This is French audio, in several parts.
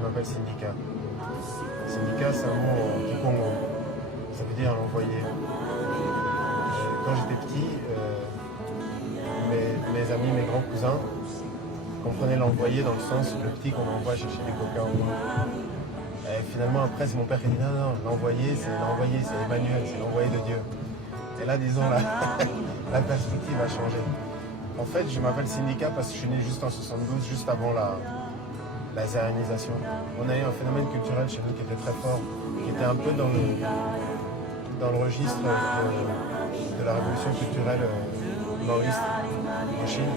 je m'appelle Syndicat. Syndicat, c'est un mot en kikongo. Ça veut dire l'envoyé. Quand j'étais petit, mes amis, mes grands cousins comprenaient l'envoyé dans le sens le petit qu'on envoie chercher des coca au monde. Et finalement, après, c'est mon père qui dit non, l'envoyé, c'est Emmanuel, c'est l'envoyé de Dieu. Et là, disons, la perspective a changé. En fait, je m'appelle Syndicat parce que je suis né juste en 72, juste avant la zarénisation. On a eu un phénomène culturel chez nous qui était très fort, qui était un peu dans le registre de la révolution culturelle maoïste en Chine.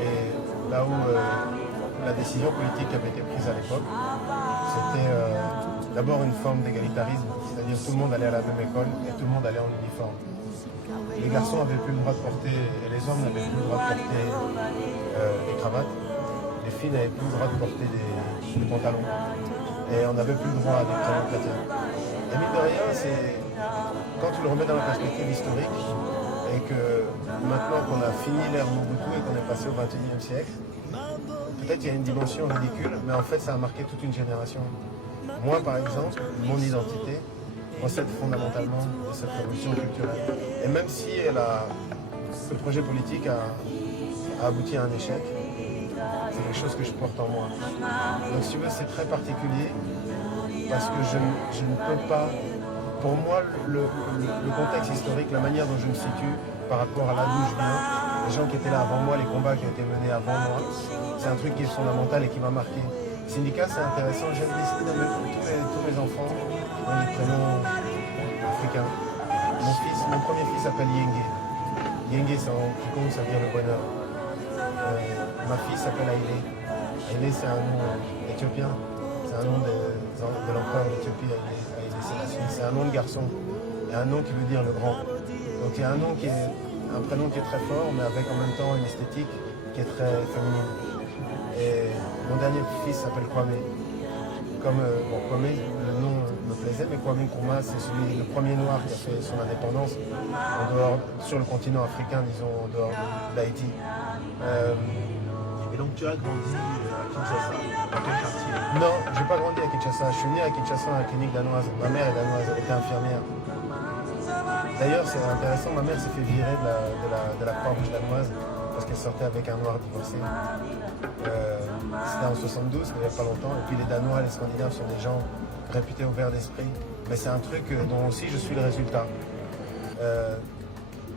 Et là où la décision politique qui avait été prise à l'époque, c'était d'abord une forme d'égalitarisme, c'est-à-dire tout le monde allait à la même école et tout le monde allait en uniforme. Les garçons n'avaient plus le droit de porter, et les hommes n'avaient plus le droit de porter des cravates. Les filles n'avaient plus le droit de porter des pantalons. Et on n'avait plus le droit à des crayons chrétiens. Et mine de rien, c'est quand tu le remets dans la perspective historique, et que maintenant qu'on a fini l'ère Mobutu et qu'on est passé au XXIe siècle, peut-être qu'il y a une dimension ridicule, mais en fait ça a marqué toute une génération. Moi par exemple, mon identité procède fondamentalement de cette révolution culturelle. Et même si ce projet politique a abouti à un échec, c'est quelque chose que je porte en moi. Donc si tu veux, c'est très particulier parce que je ne peux pas... Pour moi, le contexte historique, la manière dont je me situe par rapport à là d'où je viens, les gens qui étaient là avant moi, les combats qui ont été menés avant moi, c'est un truc qui est fondamental et qui m'a marqué. Syndicat, c'est intéressant. J'aime décider de mettre tous mes enfants dans des prénoms africains. Mon premier fils s'appelle Yenge. Yenge, c'est en kikongo, ça veut dire le bonheur. Ma fille s'appelle Haïlé. Haïlé, c'est un nom éthiopien. C'est un nom de l'empereur d'Éthiopie, Haïlé Sélassié. C'est un nom de garçon. Et un nom qui veut dire le grand. Donc il y a un prénom qui est très fort, mais avec en même temps une esthétique qui est très féminine. Et mon dernier fils s'appelle Kwame. Kwame, le nom me plaisait, mais Kwame Nkrumah, c'est le premier noir qui a fait son indépendance sur le continent africain, disons, en dehors d'Haïti. Et donc tu as grandi à Kinshasa, dans quel quartier? Non, je n'ai pas grandi à Kinshasa. Je suis né à Kinshasa à la clinique danoise. Ma mère est danoise, elle était infirmière. D'ailleurs, c'est intéressant, ma mère s'est fait virer de la Croix-Rouge danoise parce qu'elle sortait avec un noir divorcé. C'était en 72, il n'y a pas longtemps. Et puis les Danois, les Scandinaves sont des gens réputés ouverts d'esprit. Mais c'est un truc dont aussi je suis le résultat.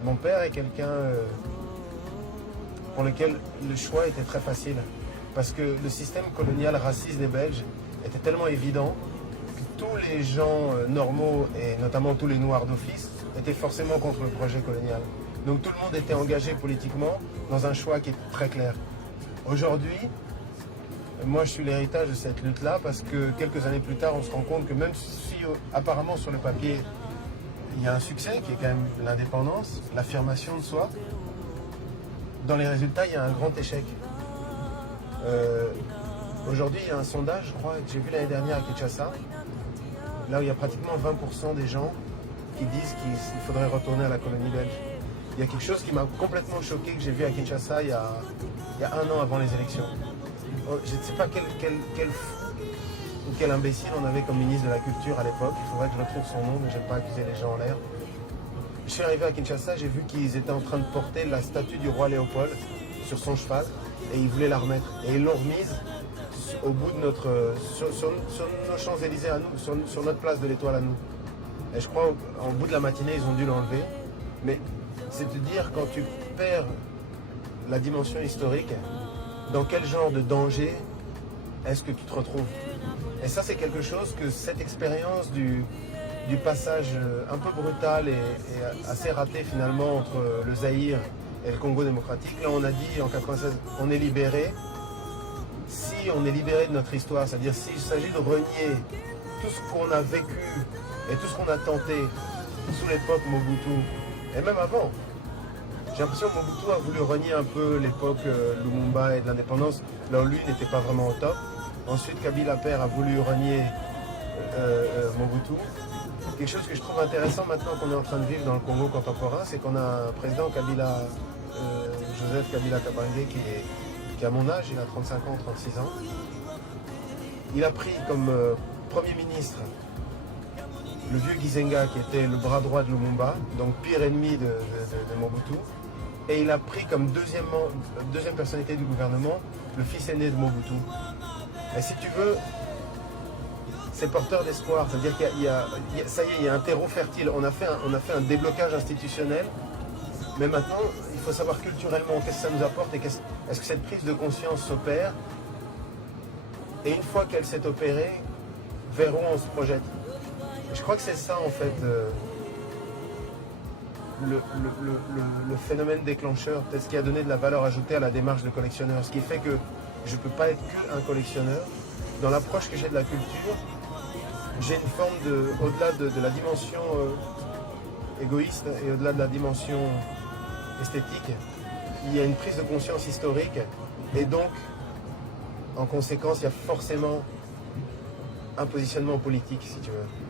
Mon père est quelqu'un pour lequel le choix était très facile. Parce que le système colonial raciste des Belges était tellement évident que tous les gens normaux, et notamment tous les Noirs d'office, étaient forcément contre le projet colonial. Donc tout le monde était engagé politiquement dans un choix qui est très clair. Aujourd'hui, moi je suis l'héritage de cette lutte-là parce que quelques années plus tard, on se rend compte que même si apparemment sur le papier, il y a un succès qui est quand même l'indépendance, l'affirmation de soi, dans les résultats, il y a un grand échec. Aujourd'hui, il y a un sondage, je crois, que j'ai vu l'année dernière à Kinshasa, là où il y a pratiquement 20% des gens qui disent qu'il faudrait retourner à la colonie belge. Il y a quelque chose qui m'a complètement choqué, que j'ai vu à Kinshasa il y a un an avant les élections. Je ne sais pas quel fou ou quel imbécile on avait comme ministre de la Culture à l'époque. Il faudrait que je retrouve son nom, mais je n'aime pas accuser les gens en l'air. Je suis arrivé à Kinshasa, j'ai vu qu'ils étaient en train de porter la statue du roi Léopold sur son cheval et ils voulaient la remettre. Et ils l'ont remise au bout de sur nos Champs-Élysées à nous, sur notre place de l'Étoile à nous. Et je crois qu'en bout de la matinée, ils ont dû l'enlever. Mais c'est de dire, quand tu perds la dimension historique, dans quel genre de danger est-ce que tu te retrouves? Et ça, c'est quelque chose que cette expérience du passage un peu brutal et assez raté finalement entre le Zaïre et le Congo démocratique, là on a dit en 96, on est libéré. Si on est libéré de notre histoire, c'est-à-dire s'il s'agit de renier tout ce qu'on a vécu et tout ce qu'on a tenté sous l'époque Mobutu, et même avant, j'ai l'impression que Mobutu a voulu renier un peu l'époque Lumumba et de l'indépendance, là où lui n'était pas vraiment au top. Ensuite, Kabila père a voulu renier Mobutu. Quelque chose que je trouve intéressant maintenant qu'on est en train de vivre dans le Congo contemporain, c'est qu'on a un président Joseph Kabila Kabange qui a mon âge, il a 35 ans, 36 ans, Il a pris comme Premier ministre le vieux Gizenga qui était le bras droit de Lumumba, donc pire ennemi de Mobutu. Et il a pris comme deuxième personnalité du gouvernement le fils aîné de Mobutu. Et si tu veux, c'est porteur d'espoir. C'est-à-dire qu'il y a, ça y est, il y a un terreau fertile. On a fait un déblocage institutionnel. Mais maintenant, il faut savoir culturellement qu'est-ce que ça nous apporte et est-ce que cette prise de conscience s'opère. Et une fois qu'elle s'est opérée, vers où on se projette. Je crois que c'est ça en fait le phénomène déclencheur, peut-être ce qui a donné de la valeur ajoutée à la démarche de collectionneur. Ce qui fait que je ne peux pas être qu'un collectionneur. Dans l'approche que j'ai de la culture, j'ai une forme de, au-delà de la dimension égoïste et au-delà de la dimension esthétique, il y a une prise de conscience historique et donc, en conséquence, il y a forcément un positionnement politique, si tu veux.